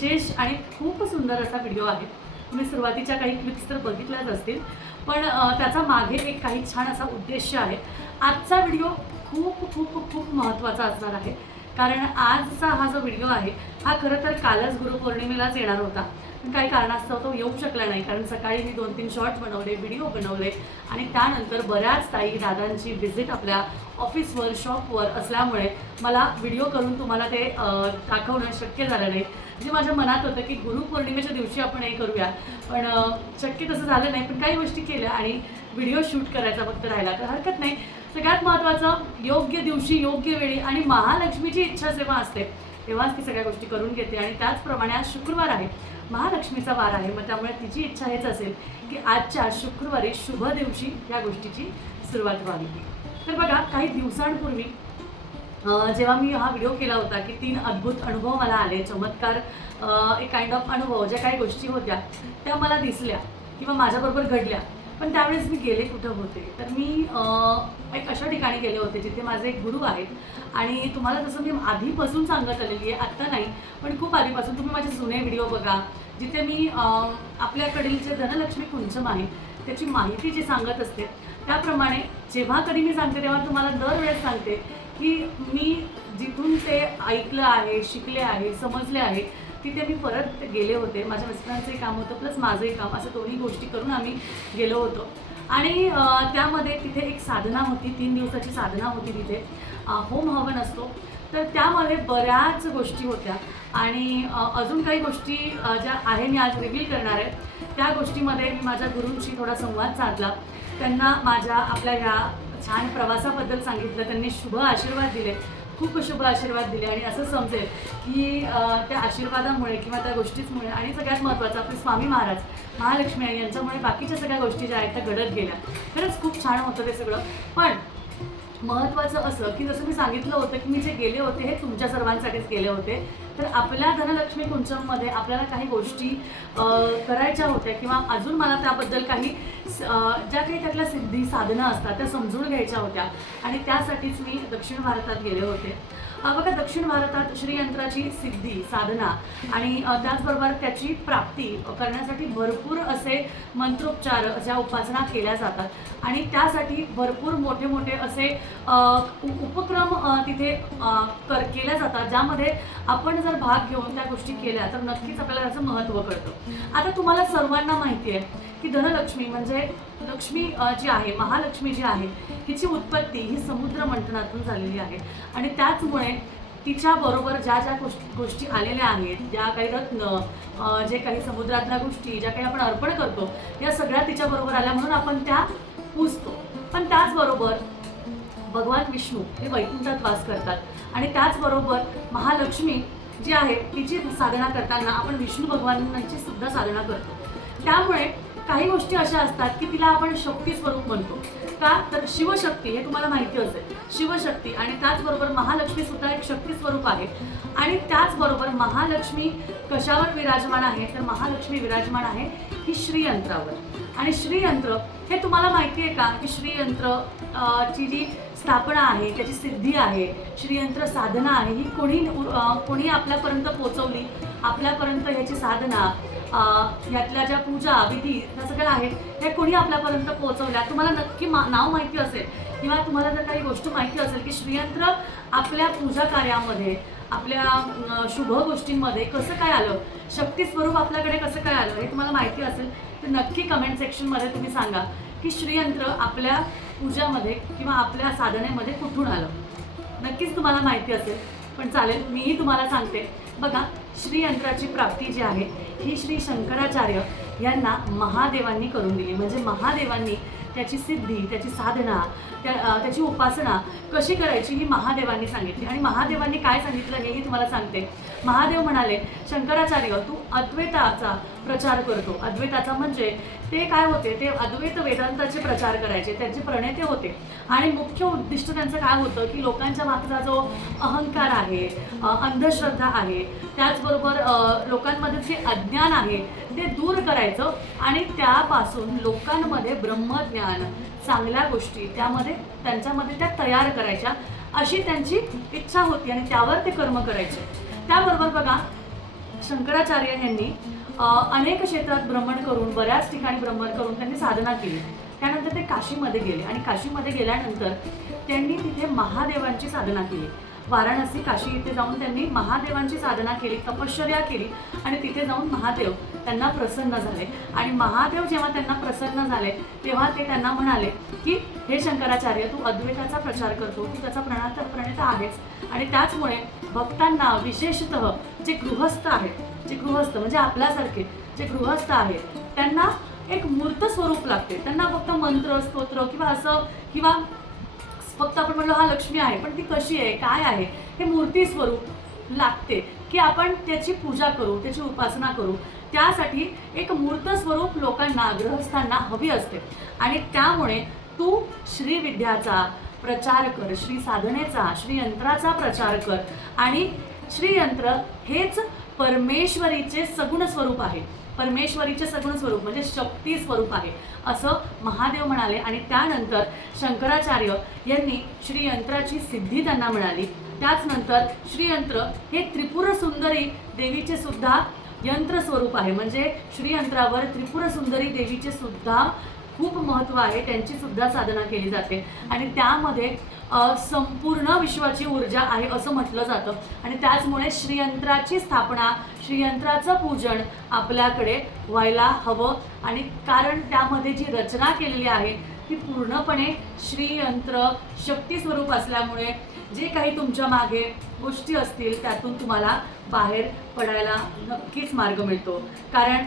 विशेष आणि खूप सुंदर असा व्हिडिओ आहे. तुम्ही सुरुवातीच्या काही क्लिप्स तर बघितल्याच असतील. पण त्याचा मागे एक काही छान असा उद्देश आहे. आजचा व्हिडिओ खूप खूप खूप महत्त्वाचा असणार आहे. कारण आजचा हा जो व्हिडिओ आहे हा खरं तर कालच गुरुपौर्णिमेलाच येणार होता. पण काही कारणास्तव तो येऊ शकला नाही कारण सकाळी मी दोन तीन शॉर्ट बनवले व्हिडिओ बनवले आणि त्यानंतर बऱ्याच ताई दादांची व्हिजिट आपल्या ऑफिसवर शॉपवर असल्यामुळे मला व्हिडिओ करून तुम्हाला ते दाखवणं शक्य झालं नाही. जे माझ्या मनात होतं की गुरुपौर्णिमेच्या दिवशी आपण हे करूया पण शक्य तसं झालं नाही. पण काही गोष्टी केल्या आणि व्हिडिओ शूट करायचा फक्त राहिला. तर हरकत नाही. सगळ्यात महत्त्वाचं योग्य दिवशी योग्य वेळी आणि महालक्ष्मीची इच्छा जेव्हा असते तेव्हाच ती सगळ्या गोष्टी करून घेते आणि त्याचप्रमाणे आज शुक्रवार आहे. महालक्ष्मीचा वार आहे मग त्यामुळे तिची इच्छा हेच असेल की आजच्या शुक्रवारी शुभ दिवशी या गोष्टीची सुरुवात व्हावी. तर बघा काही दिवसांपूर्वी जेव्हा मी हा व्हिडिओ केला होता की तीन अद्भुत अनुभव मला आले चमत्कार एक काइंड ऑफ अनुभव ज्या काही गोष्टी होत्या त्या मला दिसल्या किंवा माझ्याबरोबर घडल्या. पण त्यावेळेस मी गेले कुठं होते? तर मी एक अशा ठिकाणी गेले होते जिथे माझे एक गुरु आहेत. आणि तुम्हाला जसं मी आधीपासून सांगत आलेली आहे आत्ता नाही पण खूप आधीपासून तुम्ही माझे जुने व्हिडिओ बघा जिथे मी आपल्याकडील जे धनलक्ष्मी कुंचम आहे त्याची माहिती जी सांगत असते त्याप्रमाणे जेव्हा कधी मी सांगते तेव्हा तुम्हाला दरवेळेस सांगते की मी जिथून ते ऐकलं आहे शिकले आहे समजले आहे तिथे मी परत गेले होते. माझ्या मिस्टरांचंही काम होतं प्लस माझंही काम असं दोन्ही गोष्टी करून आम्ही गेलो होतो. आणि त्यामध्ये तिथे एक साधना होती तीन दिवसाची साधना होती तिथे. होम हवन असतो. तर त्यामध्ये बऱ्याच गोष्टी होत्या. आणि अजून काही गोष्टी ज्या आहे मी आज रिव्हील करणार आहे त्या गोष्टीमध्ये मी माझ्या गुरूंशी थोडा संवाद साधला. त्यांना माझ्या आपल्या ह्या छान प्रवासाबद्दल सांगितलं. त्यांनी शुभ आशीर्वाद दिले. खूप शुभ आशीर्वाद दिले आणि असं समजेल की त्या आशीर्वादामुळे किंवा त्या गोष्टीचमुळे आणि सगळ्यात महत्त्वाचं आपले स्वामी महाराज महालक्ष्मी आई यांच्यामुळे बाकीच्या सगळ्या गोष्टी ज्या आहेत त्या घडत गेल्या. खरंच खूप छान होतं ते सगळं. पण महत्त्वाचं असं की जसं मी सांगितलं होतं की मी जे गेले होते हे तुमच्या सर्वांसाठीच गेले होते. तर आपल्या धनलक्ष्मी कुंचममध्ये आपल्याला काही गोष्टी करायच्या होत्या किंवा अजून मला त्याबद्दल काही ज्या काही त्यातल्या सिद्धी साधना असतात त्या समजून घ्यायच्या होत्या. आणि त्यासाठीच मी दक्षिण भारतात गेले होते. बघा दक्षिण भारतात श्रीयंत्राची सिद्धी साधना आणि त्याचबरोबर त्याची प्राप्ती करण्यासाठी भरपूर असे मंत्रोपचार ज्या उपासना केल्या जातात. आणि त्यासाठी भरपूर मोठे मोठे असे उपक्रम तिथे कर केल्या जातात. ज्यामध्ये आपण जर भाग घेऊन त्या गोष्टी केल्या तर नक्कीच आपल्याला त्याचं महत्त्व कळतं. आता तुम्हाला सर्वांना माहिती आहे की धनलक्ष्मी म्हणजे लक्ष्मी जी आहे महालक्ष्मी जी आहे हिची उत्पत्ती ही समुद्र मंथनातून झालेली आहे. आणि त्याचमुळे तिच्याबरोबर ज्या ज्या गोष्टी गोष्टी आलेल्या आहेत ज्या काही रत्न जे काही समुद्रातल्या गोष्टी ज्या काही आपण अर्पण करतो या सगळ्या तिच्याबरोबर आल्या म्हणून आपण त्या पूजतो. पण त्याचबरोबर भगवान विष्णू हे वैकुंठात वास करतात. आणि त्याचबरोबर महालक्ष्मी जी आहे तिची साधना करताना आपण विष्णू भगवानांची सुद्धा साधना करतो. त्यामुळे काही गोष्टी अशा असतात की तिला आपण शक्ती स्वरूप म्हणतो. का? तर शिवशक्ती हे तुम्हाला माहिती असेल. शिवशक्ती आणि त्याचबरोबर महालक्ष्मी सुद्धा एक शक्ती स्वरूप आहे. आणि त्याचबरोबर महालक्ष्मी कशावर विराजमान आहे? तर महालक्ष्मी विराजमान आहे ही श्रीयंत्रावर. आणि श्रीयंत्र हे तुम्हाला माहिती आहे का? की श्रीयंत्र ची जी स्थापना आहे त्याची सिद्धी आहे श्रीयंत्र साधना आहे ही कोणी कोणी आपल्यापर्यंत पोचवली? आपल्यापर्यंत ह्याची साधना यातल्या ज्या पूजा विधी ह्या सगळ्या आहेत ह्या कोणी आपल्यापर्यंत पोहोचवल्या तुम्हाला नक्की मा नाव माहिती असेल किंवा तुम्हाला जर काही गोष्ट माहिती असेल की श्रीयंत्र आपल्या पूजा कार्यामध्ये आपल्या शुभ गोष्टींमध्ये कसं काय आलं? शक्ती स्वरूप आपल्याकडे कसं काय आलं? हे तुम्हाला माहिती असेल तर नक्की कमेंट सेक्शनमध्ये तुम्ही सांगा. की श्रीयंत्र आपल्या पूजामध्ये किंवा आपल्या साधनेमध्ये कुठून आलं? नक्कीच तुम्हाला माहिती असेल पण चालेल मीही तुम्हाला सांगते. बघा श्रीयंत्राची प्राप्ती जी आहे ही श्री शंकराचार्य यांना महादेवांनी करून दिली. म्हणजे महादेवांनी त्याची सिद्धी त्याची साधना त्या त्याची उपासना कशी करायची ही महादेवांनी सांगितली. आणि महादेवांनी काय सांगितलं हेही तुम्हाला सांगते. महादेव म्हणाले शंकराचार्य तू अद्वैताचा प्रचार करतो. अद्वैताचा म्हणजे ते काय होते? ते अद्वैत वेदांताचे प्रचार करायचे त्यांचे प्रणेते होते. आणि मुख्य उद्दिष्ट त्यांचं काय होतं? की लोकांच्या मागचा जो अहंकार आहे अंधश्रद्धा आहे. त्याचबरोबर लोकांमध्ये जे अज्ञान आहे ते दूर करायचं आणि त्यापासून लोकांमध्ये ब्रह्मज्ञान चांगल्या गोष्टी त्यामध्ये त्यांच्यामध्ये त्या तयार करायच्या अशी त्यांची इच्छा होती आणि त्यावर ते कर्म करायचे. त्याबरोबर बघा शंकराचार्य यांनी अनेक क्षेत्रात भ्रमण करून बऱ्याच ठिकाणी भ्रमण करून त्यांनी साधना केली. त्यानंतर ते काशीमध्ये गेले आणि काशीमध्ये गेल्यानंतर त्यांनी तिथे महादेवांची साधना केली. वाराणसी काशी इथे जाऊन त्यांनी महादेवांची साधना केली तपश्चर्या केली आणि तिथे जाऊन महादेव त्यांना प्रसन्न झाले. आणि महादेव जेव्हा त्यांना प्रसन्न झाले तेव्हा ते त्यांना म्हणाले की हे शंकराचार्य तू अद्वैताचा प्रचार करतो तू त्याचा प्रणा प्रणेता आहेस. आणि त्याचमुळे भक्तांना विशेषतः जे गृहस्थ आहेत जे गृहस्थ म्हणजे आपल्यासारखे जे गृहस्थ आहेत त्यांना एक मूर्त स्वरूप लागते. त्यांना फक्त मंत्र स्तोत्र किंवा असं किंवा फक्त आपण म्हणलो हा लक्ष्मी आहे पण ती कशी आहे? काय आहे? हे मूर्ती स्वरूप लागते की आपण त्याची पूजा करू त्याची उपासना करू. त्यासाठी एक मूर्त स्वरूप लोकांना ग्रहस्थांना हवी असते. आणि त्यामुळे तू श्रीविद्याचा प्रचार कर श्री साधनेचा श्रीयंत्राचा प्रचार कर. आणि श्रीयंत्र हेच परमेश्वरीचे सगुण स्वरूप आहे. परमेश्वरीचे सगुण स्वरूप म्हणजे शक्ती स्वरूप आहे. असं महादेव म्हणाले आणि त्यानंतर शंकराचार्य यांनी श्रीयंत्राची सिद्धी त्यांना मिळाली. त्याच नंतर श्रीयंत्र हे त्रिपुर सुंदरी देवीचे सुद्धा यंत्र स्वरूप आहे. म्हणजे श्रीयंत्रावर त्रिपुर सुंदरी देवीचे सुद्धा खूप महत्त्व आहे त्यांची सुद्धा साधना केली जाते. आणि त्यामध्ये संपूर्ण विश्वाची ऊर्जा आहे असं म्हटलं जातं. आणि त्याचमुळे श्रीयंत्राची स्थापना श्रीयंत्राचं पूजन आपल्याकडे व्हायला हवं. आणि कारण त्यामध्ये जी रचना केलेली आहे ती पूर्णपणे श्रीयंत्र शक्ती स्वरूप असल्यामुळे जे काही तुमच्या मागे गोष्टी असतील त्यातून तुम्हाला बाहेर पडायला नक्कीच मार्ग मिळतो. कारण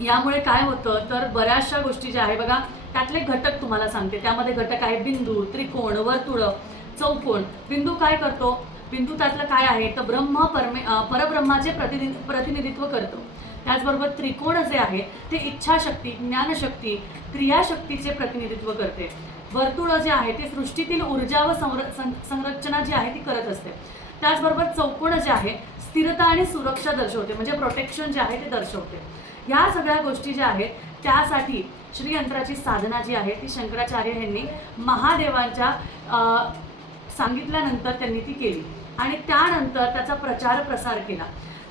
यामुळे काय होतं? तर बऱ्याचशा गोष्टी ज्या आहे बघा त्यातले घटक तुम्हाला सांगते. त्यामध्ये घटक आहे बिंदू त्रिकोण वर्तुळ चौकोन बिंदू काय करतो? बिंदू त्यातलं काय आहे? तर ब्रह्म परमे परब्रह्माचे प्रतिनिध प्रतिनिधित्व करतो. त्याचबरोबर त्रिकोण जे आहे ते इच्छाशक्ती ज्ञानशक्ती क्रियाशक्तीचे प्रतिनिधित्व करते. वर्तुळ जे आहे ते सृष्टीतील ऊर्जा व संर संरचना जी आहे ती करत असते. त्याचबरोबर चौकोन जे आहे स्थिरता आणि सुरक्षा दर्शवते. म्हणजे प्रोटेक्शन जे आहे ते दर्शवते. ह्या सगळ्या गोष्टी ज्या आहेत त्यासाठी श्रीयंत्राची साधना जी आहे ती शंकराचार्य यांनी महादेवांच्या सांगितल्यानंतर त्यांनी ती केली. आणि त्यानंतर त्याचा प्रचार प्रसार केला.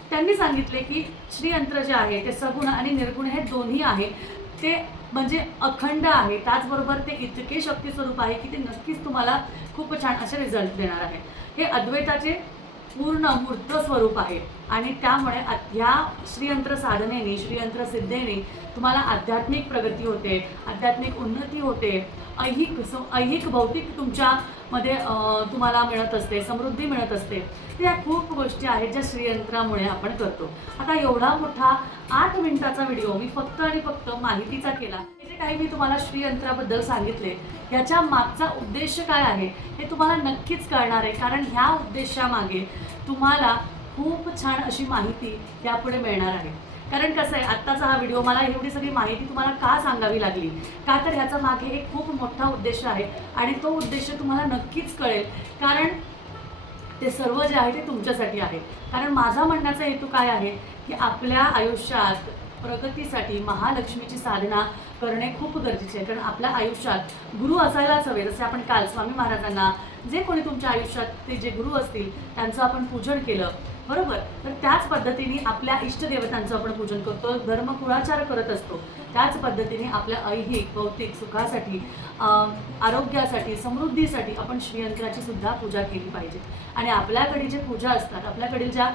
त्यांनी सांगितले की श्रीयंत्र जे आहे ते सगुण आणि निर्गुण हे दोन्ही आहे. ते म्हणजे अखंड आहे. त्याचबरोबर ते इतके शक्ती स्वरूप आहे की ते नक्कीच तुम्हाला खूप छान असे रिझल्ट देणार आहे. हे अद्वैताचे पूर्ण मूर्त स्वरूप आहे. आणि त्यामुळे ह्या श्रीयंत्र साधनेने श्रीयंत्र सिद्धेने तुम्हाला आध्यात्मिक प्रगती होते आध्यात्मिक उन्नती होते. ऐहिक स ऐहिक भौतिक तुमच्यामध्ये तुम्हाला मिळत असते समृद्धी मिळत असते. या खूप गोष्टी आहेत ज्या श्रीयंत्रामुळे आपण करतो. आता एवढा मोठा आठ मिनिटाचा व्हिडिओ मी फक्त आणि फक्त माहितीचा केला. काही मी तुम्हाला श्रीयंत्राबद्दल सांगितले. याच्या मागचा उद्देश काय आहे हे तुम्हाला नक्कीच कळणार आहे. कारण ह्या उद्देशामागे तुम्हाला खूप छान अशी माहिती यापुढे मिळणार आहे. कारण कसं आहे आत्ताचा हा व्हिडिओ मला एवढी सगळी माहिती तुम्हाला का सांगावी लागली? का तर ह्याचा मागे एक खूप मोठा उद्देश आहे आणि तो उद्देश तुम्हाला नक्कीच कळेल. कारण ते सर्व जे आहे ते तुमच्यासाठी आहे. कारण माझा म्हणण्याचा हेतू काय आहे की आपल्या आयुष्यात प्रगतीसाठी महालक्ष्मीची साधना करणे खूप गरजेचे आहे. कारण आपल्या आयुष्यात गुरु असायलाच हवे. जसे आपण काल स्वामी महाराजांना जे कोणी तुमच्या आयुष्यात ते जे गुरु असतील त्यांचं आपण पूजन केलं. बरोबर? तर त्याच पद्धतीने आपल्या इष्टदेवतांचं आपण पूजन करतो धर्म कुळाचार करत असतो. त्याच पद्धतीने आपल्या ऐहिक भौतिक सुखासाठी आरोग्यासाठी समृद्धीसाठी आपण श्रीयंत्राची सुद्धा पूजा केली पाहिजे. आणि आपल्याकडे जे पूजा असतात आपल्याकडील ज्या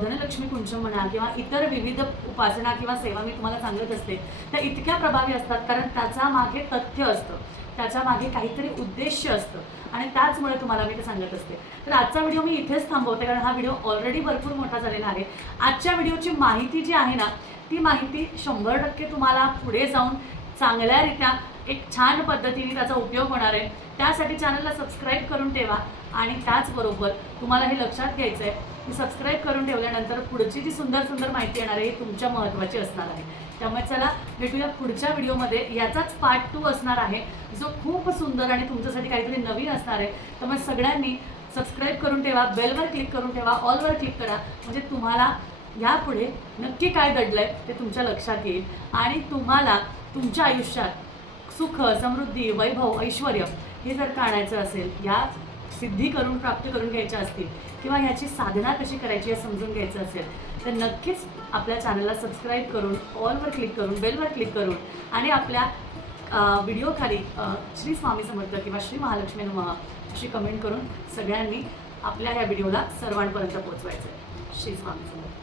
धनलक्ष्मी कुंज म्हणा किंवा इतर विविध उपासना किंवा सेवा मी तुम्हाला सांगत असते त्या इतक्या प्रभावी असतात कारण त्याचा मागे तथ्य असतं. त्याच्यामागे काहीतरी उद्देश असतं. आणि त्याचमुळे तुम्हाला मी ते सांगत असते. तर आजचा व्हिडिओ मी इथेच थांबवते कारण हा व्हिडिओ ऑलरेडी भरपूर मोठा झालेला आहे. आजच्या व्हिडिओची माहिती जी आहे ना ती माहिती शंभर टक्के तुम्हाला पुढे जाऊन चांगल्यारित्या एक छान पद्धतीने त्याचा उपयोग होणार आहे. त्यासाठी चॅनलला सबस्क्राईब करून ठेवा. आणि त्याचबरोबर तुम्हाला हे लक्षात घ्यायचं आहे की सबस्क्राईब करून ठेवल्यानंतर पुढची जी सुंदर सुंदर माहिती येणार आहे ही तुमच्या महत्त्वाची असणार आहे. त्यामुळे चला भेटूया पुढच्या व्हिडिओमध्ये. याचाच पार्ट टू असणार आहे. जो खूप सुंदर आणि तुमच्यासाठी काहीतरी नवीन असणार आहे. त्यामुळे सगळ्यांनी सबस्क्राईब करून ठेवा बेलवर क्लिक करून ठेवा ऑलवर क्लिक करा. म्हणजे तुम्हाला यापुढे नक्की काय दडलंय ते तुमच्या लक्षात येईल. आणि तुम्हाला तुमच्या आयुष्यात सुख समृद्धी वैभव ऐश्वर हे जर का आणायचं असेल या सिद्धी करून प्राप्त करून घ्यायच्या असतील किंवा ह्याची साधना कशी करायची हे समजून घ्यायचं असेल तर नक्कीच आपल्या चॅनलला सबस्क्राईब करून ऑलवर क्लिक करून बेलवर क्लिक करून आणि आपल्या व्हिडिओखाली श्री स्वामी समर्थ किंवा श्री महालक्ष्मी नमः अशी कमेंट करून सगळ्यांनी आपल्या ह्या व्हिडिओला सर्वांपर्यंत पोहोचवायचं आहे श्री स्वामी समर्थ.